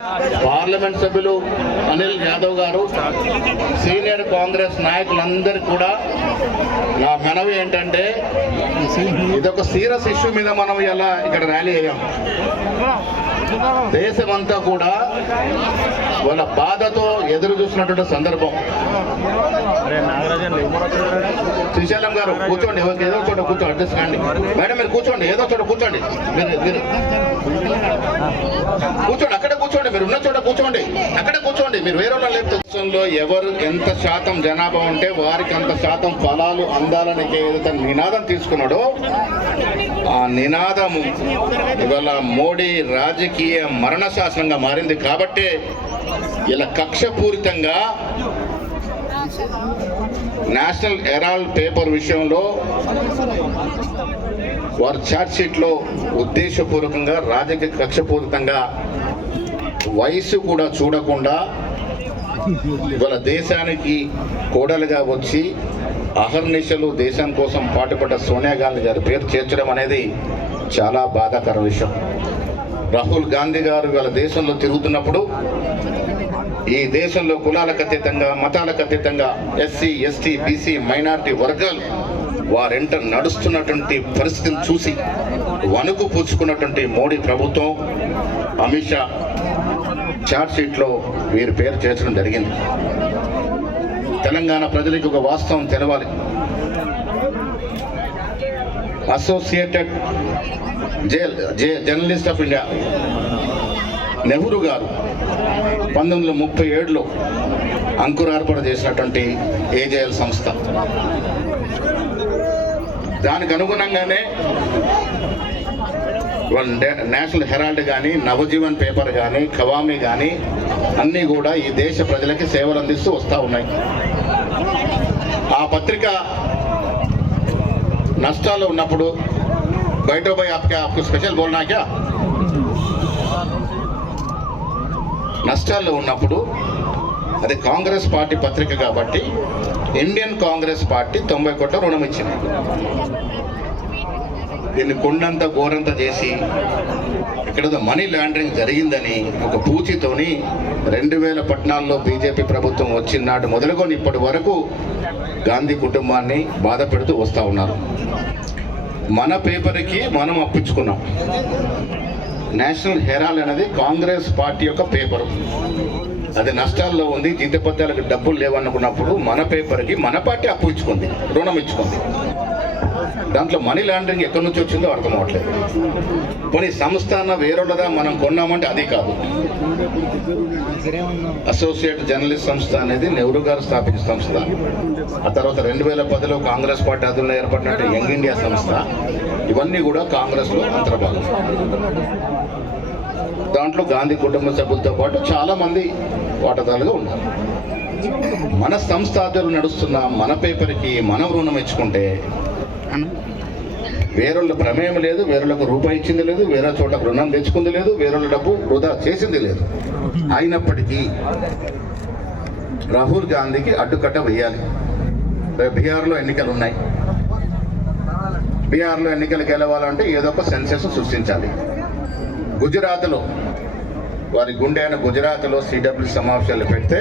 Parliament సభ్యులు అనిల్ యాదవ్ గారు, senior Congress నాయకులందరూ కూడా నా మనవి ఏంటంటే, ఇదొక సీరియస్ ఇష్యూ మీద మనం ఇలా ఇక్కడ ర్యాలీ అయ్యాం. దేశమంతా కూడా వాళ్ళ బాధతో ఎదురు చూసినటువంటి సందర్భం. శ్రీశైలం గారు కూర్చోండి, ఏదో చోట కూర్చోండి, అడ్జస్ట్ కాండి. మేడం మీరు కూర్చోండి, ఏదో చోట కూర్చోండి, మీరు కూర్చోండి, అక్కడే కూర్చోండి, మీరు ఉన్న చోట కూర్చోండి, అక్కడే కూర్చోండి. మీరు వేరే వాళ్ళ దేశంలో ఎవరు ఎంత శాతం జనాభా ఉంటే వారికి అంత శాతం ఫలాలు అందాలని ఏదైతే నినాదం తీసుకున్నాడో, ఆ నినాదము ఇవాళ మోడీ రాజకీయ మరణ శాసనంగా మారింది. కాబట్టి ఇలా కక్షపూరితంగా నేషనల్ హెరాల్డ్ పేపర్ విషయంలో వారు ఛార్జ్ షీట్లో ఉద్దేశపూర్వకంగా రాజకీయ కక్షపూరితంగా వయసు కూడా చూడకుండా ఇవాళ దేశానికి కోడలుగా వచ్చి అహర్నిశలు దేశం కోసం పాటుపడ్డ సోనియా గాంధీ గారి పేరు చేర్చడం అనేది చాలా బాధాకర విషయం. రాహుల్ గాంధీ గారు ఇవాళ దేశంలో తిరుగుతున్నప్పుడు ఈ దేశంలో కులాలకు అతీతంగా, మతాలకు అతీతంగా ఎస్సీ, ఎస్టీ, బీసీ, మైనారిటీ వర్గాలు వారెంట నడుస్తున్నటువంటి పరిస్థితిని చూసి వణుకు పూచుకున్నటువంటి మోడీ ప్రభుత్వం, అమిత్ షా ఛార్జ్ షీట్లో వీరి పేరు చేర్చడం జరిగింది. తెలంగాణ ప్రజలకు ఒక వాస్తవం తెలవాలి. Associated journalist of India Nehru గారు 1937లో అంకురార్పణ చేసినటువంటి ఏజేఎల్ సంస్థ. దానికి అనుగుణంగానే నేషనల్ హెరాల్డ్ కానీ, నవజీవన్ పేపర్ కానీ, ఖవామి కానీ అన్నీ కూడా ఈ దేశ ప్రజలకి సేవలు అందిస్తూ వస్తూ ఉన్నాయి. ఆ పత్రిక నష్టాల్లో ఉన్నప్పుడు బయటో పోయి आपको స్పెషల్ బోల్నా క్యా, నష్టాల్లో ఉన్నప్పుడు అది కాంగ్రెస్ పార్టీ పత్రిక కాబట్టి ఇండియన్ కాంగ్రెస్ పార్టీ 90 కోట్ల రుణం ఇచ్చింది. దీన్ని కొండంత ఘోరంత చేసి ఇక్కడ మనీ లాండరింగ్ జరిగిందని ఒక పూచితోని 2014లో బీజేపీ ప్రభుత్వం వచ్చిన నాటి మొదలుకొని ఇప్పటి వరకు గాంధీ కుటుంబాన్ని బాధ పెడుతూ వస్తూ ఉన్నారు. మన పేపర్కి మనం అప్పించుకున్నాం. నేషనల్ హెరాల్డ్ అనేది కాంగ్రెస్ పార్టీ యొక్క పేపరు. అది నష్టాల్లో ఉంది, జీతపత్యాలకు డబ్బులు లేవనుకున్నప్పుడు మన పేపర్కి మన పార్టీ అప్పు ఇచ్చుకుంది, రుణం ఇచ్చుకుంది. దాంట్లో మనీ లాండరింగ్ ఎక్కడి నుంచి వచ్చిందో అర్థం అవ్వట్లేదు. కొన్ని సంస్థ వేరొకదా మనం కొన్నామంటే అది కాదు. అసోసియేట్ జర్నలిస్ట్ సంస్థ అనేది నెహ్రూ గారు స్థాపించిన సంస్థ. ఆ తర్వాత 2010లో కాంగ్రెస్ పార్టీ అదులో ఏర్పడినట్టు యంగ్ ఇండియా సంస్థ. ఇవన్నీ కూడా కాంగ్రెస్లో అంతర్భాగం. దాంట్లో గాంధీ కుటుంబ సభ్యులతో పాటు చాలా మంది వాటాదారులుగా ఉన్నారు. మన సంస్థ ఆధ్వర్యంలో నడుస్తున్న మన పేపర్కి మనం రుణం ఇచ్చుకుంటే వేరొళ్ళ ప్రమేయం లేదు, వేరొళ్ళకు రూపాయి ఇచ్చింది లేదు, వేరే చోట రుణం తెచ్చుకుంది లేదు, వేరొళ్ళ డబ్బు వృధా చేసింది లేదు. అయినప్పటికీ రాహుల్ గాంధీకి అడ్డుకట్ట వేయాలి. బీహార్లో ఎన్నికలు ఉన్నాయి. బీహార్లో ఎన్నికలు గెలవాలంటే ఏదో ఒక సెన్సెస్ సృష్టించాలి. గుజరాత్లో వారి గుండె అయిన గుజరాత్లో సిడబ్ల్యూ సమావేశాలు పెడితే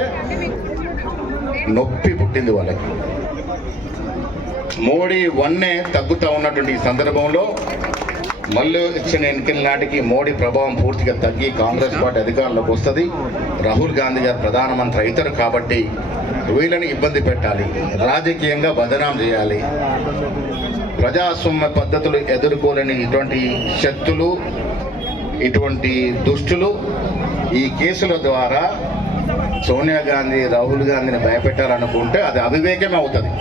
నొప్పి పుట్టింది వాళ్ళకి. మోడీ వన్నే తగ్గుతూ ఉన్నటువంటి ఈ సందర్భంలో మళ్ళీ ఇచ్చిన ఎన్నికల నాటికి మోడీ ప్రభావం పూర్తిగా తగ్గి కాంగ్రెస్ పార్టీ అధికారంలోకి వస్తుంది. రాహుల్ గాంధీ గారు ప్రధానమంత్రి అవుతారు. కాబట్టి వీళ్ళని ఇబ్బంది పెట్టాలి, రాజకీయంగా బదనాం చేయాలి. ప్రజాస్వామ్య పద్ధతులు ఎదుర్కోలేని ఇటువంటి శక్తులు, ఇటువంటి దుష్టులు ఈ కేసుల ద్వారా సోనియా గాంధీ, రాహుల్ గాంధీని భయపెట్టాలనుకుంటే అది అవివేకమే అవుతుంది.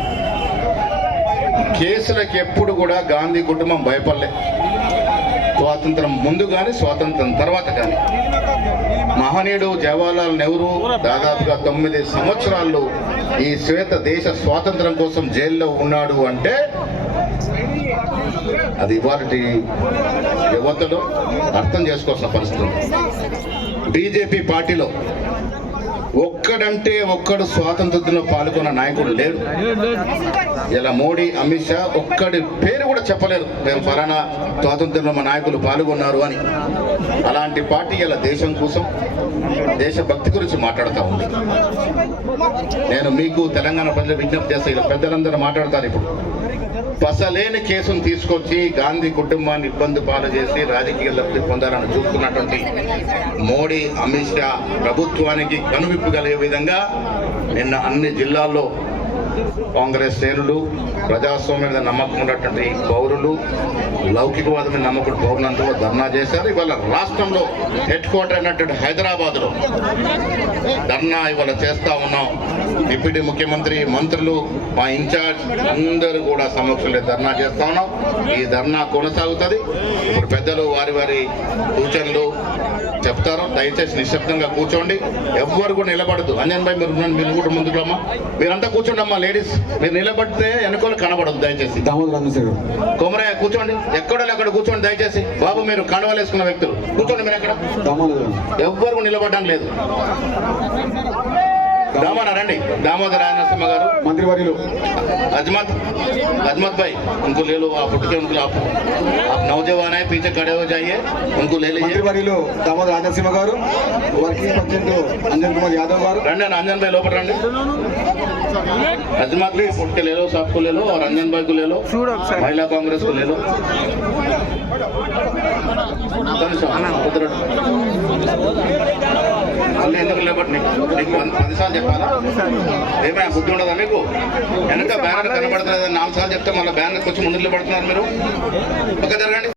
కేసులకు ఎప్పుడు కూడా గాంధీ కుటుంబం భయపడలే. స్వాతంత్రం ముందు కానీ స్వాతంత్రం తర్వాత కానీ. మహనీయుడు జవహర్లాల్ నెహ్రూ దాదాపుగా 9 సంవత్సరాలు ఈ శ్వేత దేశ స్వాతంత్రం కోసం జైల్లో ఉన్నాడు అంటే అది వారి యువతలో అర్థం చేసుకోవాల్సిన పరిస్థితి. బీజేపీ పార్టీలో ఒక్కడంటే ఒక్కడు స్వాతంత్రంలో పాల్గొన్న నాయకుడు లేడు. ఇలా మోడీ, అమిత్ షా ఒక్కడి పేరు కూడా చెప్పలేరు మేము ఫలానా స్వాతంత్రంలో మా నాయకులు పాల్గొన్నారు అని. అలాంటి పార్టీ ఇలా దేశం కోసం, దేశభక్తి గురించి మాట్లాడుతూ ఉంది. నేను మీకు తెలంగాణ ప్రజలు విజ్ఞప్తి చేస్తే ఇలా పెద్దలందరూ మాట్లాడతారు. ఇప్పుడు పసలేని కేసును తీసుకొచ్చి గాంధీ కుటుంబాన్ని ఇబ్బంది పాలు చేసి రాజకీయ లబ్ధి పొందాలని చూస్తున్నటువంటి మోడీ, అమిత్ షా ప్రభుత్వానికి కనువిప్పు కలిగే విధంగా నిన్న అన్ని జిల్లాల్లో కాంగ్రెస్ శ్రేణులు, ప్రజాస్వామ్యం మీద నమ్మకం ఉన్నటువంటి పౌరులు, లౌకికవాదం మీద నమ్మకం పౌరులందరూ ధర్నా చేశారు. ఇవాళ రాష్ట్రంలో హెడ్ క్వార్టర్ అయినటువంటి హైదరాబాద్లో ధర్నా ఇవాళ చేస్తా ఉన్నాం. డిప్యూటీ ముఖ్యమంత్రి, మంత్రులు, మా ఇన్ఛార్జ్ అందరూ కూడా సమక్షంలో ధర్నా చేస్తా ఉన్నాం. ఈ ధర్నా కొనసాగుతుంది. ఇప్పుడు పెద్దలు వారి వారి సూచనలు చెప్తారు. దయచేసి నిశ్శబ్దంగా కూర్చోండి, ఎవ్వరు కూడా నిలబడదు. అంజన్ భాయ్ మీరు కూడా ముందుకు అమ్మా, మీరంతా కూర్చోండి అమ్మా. లేడీస్ మీరు నిలబడితే వెనుకోలు కనబడదు దయచేసి. కొమరయ్య కూర్చోండి, ఎక్కడో అక్కడ కూర్చోండి దయచేసి. బాబు మీరు కండవాలు వేసుకున్న వ్యక్తులు కూర్చోండి, మీరు ఎక్కడ ఎవ్వరు నిలబడడం లేదు. दामोदर రండి दामोदर नरसिम्हा गारू मंत्रिवर्युలు अजमत भाई उनको ले लो आप उठ के उनको आप नौजवान है पीछे खड़े हो जाइए उनको ले लीजिए मंत्रिवर्युలు दामोदर नरसिम्हा गारू वर्किंग प्रेसिडेंट अंजन कुमार यादव गारू రండి अंजन भाई लोपल రండి अजमत भाई उठ के ले लो सबको ले लो और अंजन भाई को ले लो महिला कांग्रेस को ले लो మళ్ళీ ఎందుకు లేబట్టి నీకు 10 సార్లు చెప్పాలా ఏమైనా బుద్ధి ఉండదా మీకు వెనక బ్యానర్ కనబడుతుంది 4 సార్లు చెప్తే మళ్ళీ బ్యానర్కి వచ్చి ముందు నిలబడుతున్నారు మీరు ఒక జరగండి